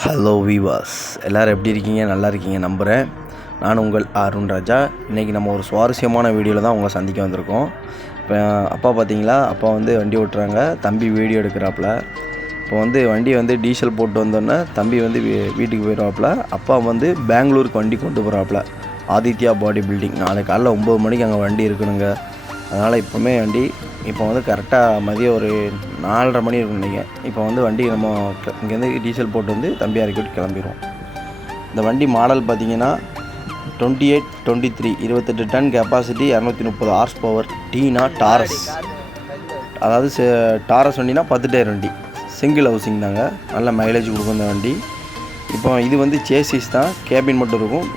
Hello viewers, எல்லோரும் எப்படி இருக்கீங்க? நல்லா இருக்கீங்க நம்புகிறேன். நான் உங்கள் அருண் ராஜா. இன்றைக்கி நம்ம ஒரு சுவாரஸ்யமான வீடியோவில் தான் உங்களை சந்திக்க வந்திருக்கோம். இப்போ அப்பா பார்த்தீங்களா, அப்பா வண்டி ஓட்டுறாங்க, தம்பி வீடியோ எடுக்கிறாப்புல. இப்போ வண்டி டீசல் போட்டு வந்தோடனே தம்பி வீட்டுக்கு போயிடுவாப்புல. அப்பா பெங்களூருக்கு வண்டி கொண்டு போகிறாப்புல. ஆதித்யா பாடி பில்டிங் நாளைக்கு காலைல 9 மணிக்கு அங்கே வண்டி இருக்கணுங்க. அதனால் இப்போவுமே வண்டி கரெக்டாக மதியம் ஒரு 4:30 மணி இருக்கும் நினைக்கிறேன். இப்போ வண்டி நம்ம இங்கேருந்து டீசல் போட்டு தம்பி இறக்கி விட்டு கிளம்பிடுவோம். இந்த வண்டி மாடல் பார்த்திங்கன்னா 2823 28 டன் கெப்பாசிட்டி, 230 ஹார்ஸ் பவர், டீனா டாரஸ். அதாவது டாரஸ் வண்டினா 10 டயர் வண்டி, சிங்கிள் ஹவுசிங் தாங்க. நல்ல மைலேஜ் கொடுக்கும் இந்த வண்டி. இப்போ இது சேசிஸ் தான், கேபின் மட்டும் இருக்கும்.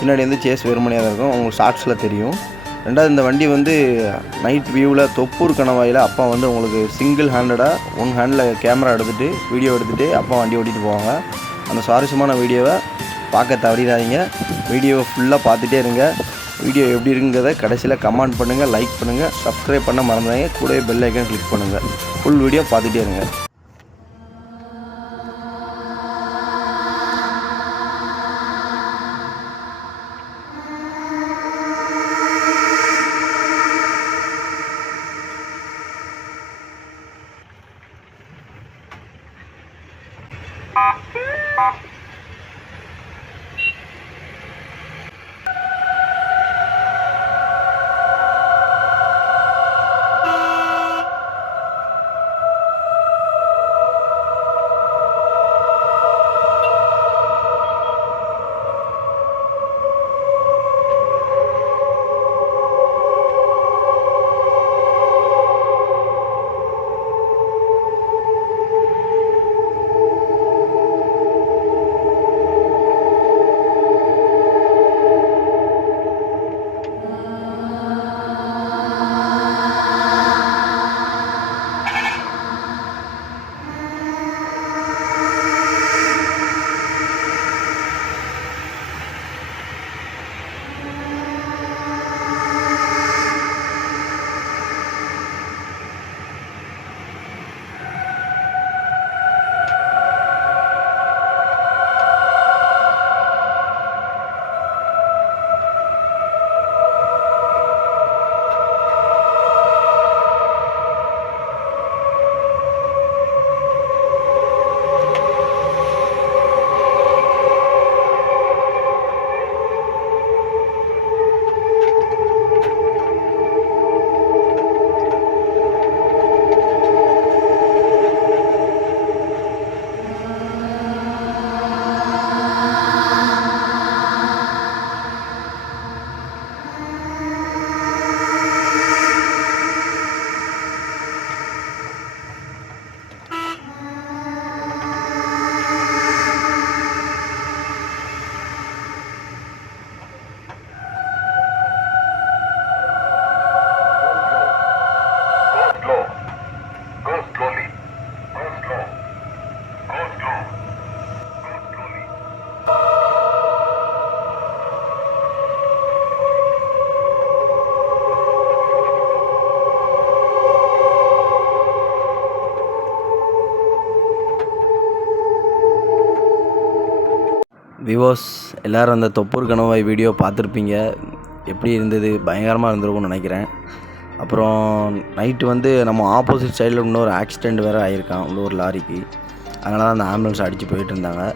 பின்னாடி சேஸ் வெறுமனையாக தான் இருக்கும், உங்களுக்கு ஷார்ட்ஸில் தெரியும். ரெண்டாவது இந்த வண்டி நைட் வியூவில் தொப்பூர் கணவாயில் அப்பா உங்களுக்கு சிங்கிள் ஹேண்டடாக ஒன் ஹேண்டில் கேமரா எடுத்துகிட்டு வீடியோ எடுத்துகிட்டு அப்பா வண்டி ஓட்டிகிட்டு போவாங்க. அந்த சுவாரஸ்யமான வீடியோவை பார்க்க தவறிடாதீங்க. வீடியோவை ஃபுல்லாக பார்த்துட்டே இருங்க. வீடியோ எப்படி இருக்குங்கிறத கடைசியில் கமெண்ட் பண்ணுங்கள், லைக் பண்ணுங்கள், சப்ஸ்கிரைப் பண்ண மறந்துடாதீங்க. கூடவே பெல் ஐக்கன் கிளிக் பண்ணுங்கள். ஃபுல் வீடியோ பார்த்துட்டே இருங்க. விவோஸ் எல்லோரும் அந்த தொப்பூர் கணவாய் வீடியோ பார்த்துருப்பீங்க. எப்படி இருந்தது? பயங்கரமாக இருந்திருக்கும்னு நினைக்கிறேன். அப்புறம் நைட்டு நம்ம ஆப்போசிட் சைடில் இன்னொரு ஆக்சிடெண்ட் வேறு ஆகியிருக்கான் இன்னொரு லாரிக்கு. அதனால தான் அந்த ஆம்புலன்ஸ் அடித்து போயிட்டு இருந்தாங்க.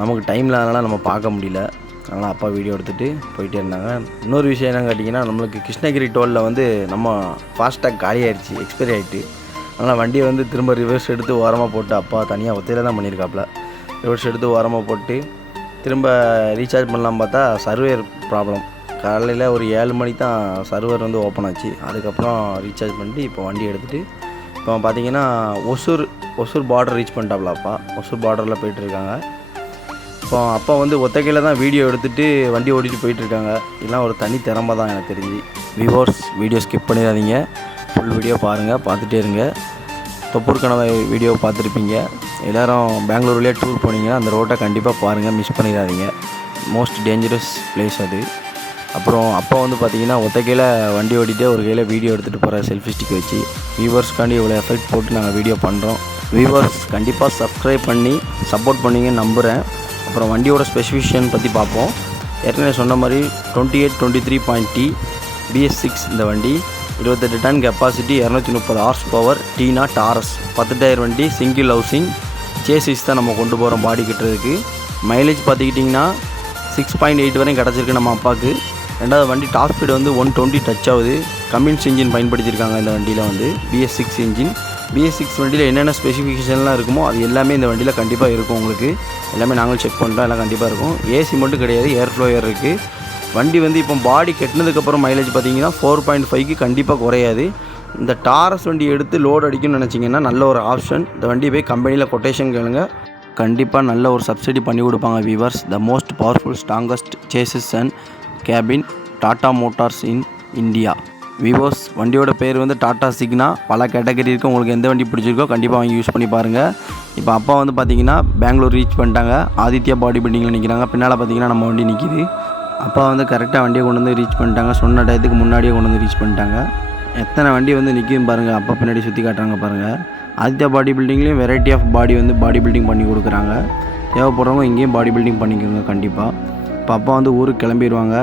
நமக்கு டைம் இல்லாதனால நம்ம பார்க்க முடியல. அதனால் அப்பா வீடியோ எடுத்துகிட்டு போயிட்டே இருந்தாங்க. இன்னொரு விஷயம் என்னன்னு கேட்டிங்கன்னா, நம்மளுக்கு கிருஷ்ணகிரி டோலில் நம்ம ஃபாஸ்டாக் காலியாகிடுச்சு, எக்ஸ்பைரி ஆகிட்டு. அதனால் வண்டியை திரும்ப ரிவர்ஸ் எடுத்து ஓரமாக போட்டு அப்பா தனியாக ஒத்தையில் தான் பண்ணியிருக்காப்புல. ரிவர்ஸ் எடுத்து ஓரமாக போட்டு திரும்ப ரீசார்ஜ் பண்ணலாம் பார்த்தா சர்வர் ப்ராப்ளம். காலையில் ஒரு 7 மணிக்கு தான் சர்வர் ஓப்பன் ஆச்சு. அதுக்கப்புறம் ரீசார்ஜ் பண்ணிட்டு இப்போ வண்டி எடுத்துகிட்டு இப்போ பார்த்தீங்கன்னா ஒசூர் பார்டர் ரீச் பண்ணிட்டாப்ல அப்பா. ஒசூர் பார்டரில் போயிட்டுருக்காங்க. இப்போ அப்பா ஒத்தைக்கையில் தான் வீடியோ எடுத்துகிட்டு வண்டி ஓட்டிகிட்டு போயிட்டுருக்காங்க. இதெல்லாம் ஒரு தனி திறமை தான் எனக்கு தெரிஞ்சு. வியூவர்ஸ், வீடியோ ஸ்கிப் பண்ணிடாதீங்க, ஃபுல் வீடியோ பாருங்கள், பார்த்துட்டே இருங்க. தொப்பூர் கணவாய் வீடியோ பார்த்துருப்பீங்க. எல்லோரும் பெங்களூர்லேயே டூர் போனீங்கன்னா அந்த ரோட்டை கண்டிப்பாக பாருங்கள், மிஸ் பண்ணிடாதீங்க. மோஸ்ட் டேஞ்சரஸ் பிளேஸ் அது. அப்புறம் அப்போ பார்த்திங்கன்னா ஒத்தைக்கையில் வண்டி ஓட்டிகிட்டே ஒரு கையில் வீடியோ எடுத்துகிட்டு போகிற செல்ஃபி ஸ்டிக் வச்சு வியூவர்ஸ்க்காண்டி இவ்வளோ எஃபெக்ட் போட்டு நாங்கள் வீடியோ பண்ணுறோம். வியூவர்ஸ் கண்டிப்பாக சப்ஸ்கிரைப் பண்ணி சப்போர்ட் பண்ணுவீங்கன்னு நம்புகிறேன். அப்புறம் வண்டியோட ஸ்பெசிஃபிகேஷன் பற்றி பார்ப்போம். ஏற்கனவே சொன்ன மாதிரி 2823.T BS6 இந்த வண்டி 28 டன் கெப்பாசிட்டி 230 ஹார்ஸ் பவர் டீனா டாரஸ் 10 டயர் வண்டி சிங்கிள் ஹவுசிங் சேசிஸ் தான் நம்ம கொண்டு போகிறோம் பாடி கட்டுறதுக்கு. மைலேஜ் பார்த்துக்கிட்டிங்கன்னா 6.8 வரையும் கிடச்சிருக்கு நம்ம அப்பாவுக்கு. ரெண்டாவது வண்டி டாப் ஸ்பீடு வந்து 120 டச் ஆகுது. கமின்ஸ் இன்ஜின் பயன்படுத்தியிருக்காங்க இந்த வண்டியில் வந்து BS6 இன்ஜின். BS6 வண்டியில் என்னென்ன ஸ்பெசிஃபிகேஷன்லாம் இருக்குமோ அது எல்லாமே இந்த வண்டியில் கண்டிப்பாக இருக்கும். உங்களுக்கு எல்லாமே நாங்களும் செக் பண்ணிட்டோம், எல்லாம் கண்டிப்பாக இருக்கும். ஏசி மட்டும் கிடையாது, ஏர் ஃப்ளோயர் இருக்குது. வண்டி வந்து இப்போ பாடி கட்டினதுக்கப்புறம் மைலேஜ் பார்த்தீங்கன்னா 4.5க்கு கண்டிப்பாக குறையாது. இந்த டாரஸ் வண்டி எடுத்து லோடு அடிக்கணும்னு நினச்சிங்கன்னா நல்ல ஒரு ஆப்ஷன். இந்த வண்டி போய் கம்பெனியில் கொட்டேஷன் கேளுங்க, கண்டிப்பாக நல்ல ஒரு சப்சிடி பண்ணி கொடுப்பாங்க. Weavers the most powerful strongest chassis and cabin Tata Motors in India. விவோஸ் வண்டியோட பேர் வந்து டாடா சிக்னா. பல கேட்டகரி இருக்குது, உங்களுக்கு எந்த வண்டி பிடிச்சிருக்கோ கண்டிப்பாக வாங்கி யூஸ் பண்ணி பாருங்கள். இப்போ அப்பா வந்து பார்த்திங்கன்னா பெங்களூர் ரீச் பண்ணிட்டாங்க, ஆதித்யா பாடி பில்டிங்கில் நிற்கிறாங்க. பின்னால் பார்த்திங்கன்னா நம்ம வண்டி நிற்கிது. அப்பா வந்து கரெக்டாக வண்டியை கொண்டு வந்து ரீச் பண்ணிட்டாங்க, சொன்ன டயத்துக்கு முன்னாடியே கொண்டு வந்து ரீச் பண்ணிட்டாங்க. எத்தனை வண்டி வந்து நிற்கும் பாருங்கள், அப்பா பின்னாடி சுற்றி காட்டுறாங்க பாருங்கள். ஆதித்யா பாடி பில்டிங்லேயும் வெரைட்டி ஆஃப் பாடி வந்து பாடி பில்டிங் பண்ணி கொடுக்குறாங்க. தேவைப்படுறவங்க இங்கேயும் பாடி பில்டிங் பண்ணிக்கோங்க கண்டிப்பாக. இப்போ அப்பா வந்து ஊருக்கு கிளம்பிடுவாங்க.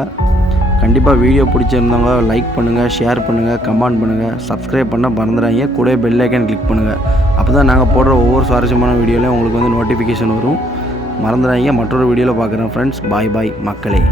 கண்டிப்பாக வீடியோ பிடிச்சிருந்தவங்க லைக் பண்ணுங்கள், ஷேர் பண்ணுங்கள், கமெண்ட் பண்ணுங்கள், சப்ஸ்கிரைப் பண்ண மறந்துடாதீங்க. கூட பெல் ஐக்கான் கிளிக் பண்ணுங்கள். அப்போ தான் நாங்கள் போடுற ஒவ்வொரு சுவாரஸ்யமான வீடியோலையும் உங்களுக்கு வந்து நோட்டிஃபிகேஷன் வரும். மறந்துடாதீங்க. மற்றொரு வீடியோவில் பார்க்குறேன் ஃப்ரெண்ட்ஸ். பாய் பாய் மக்களே.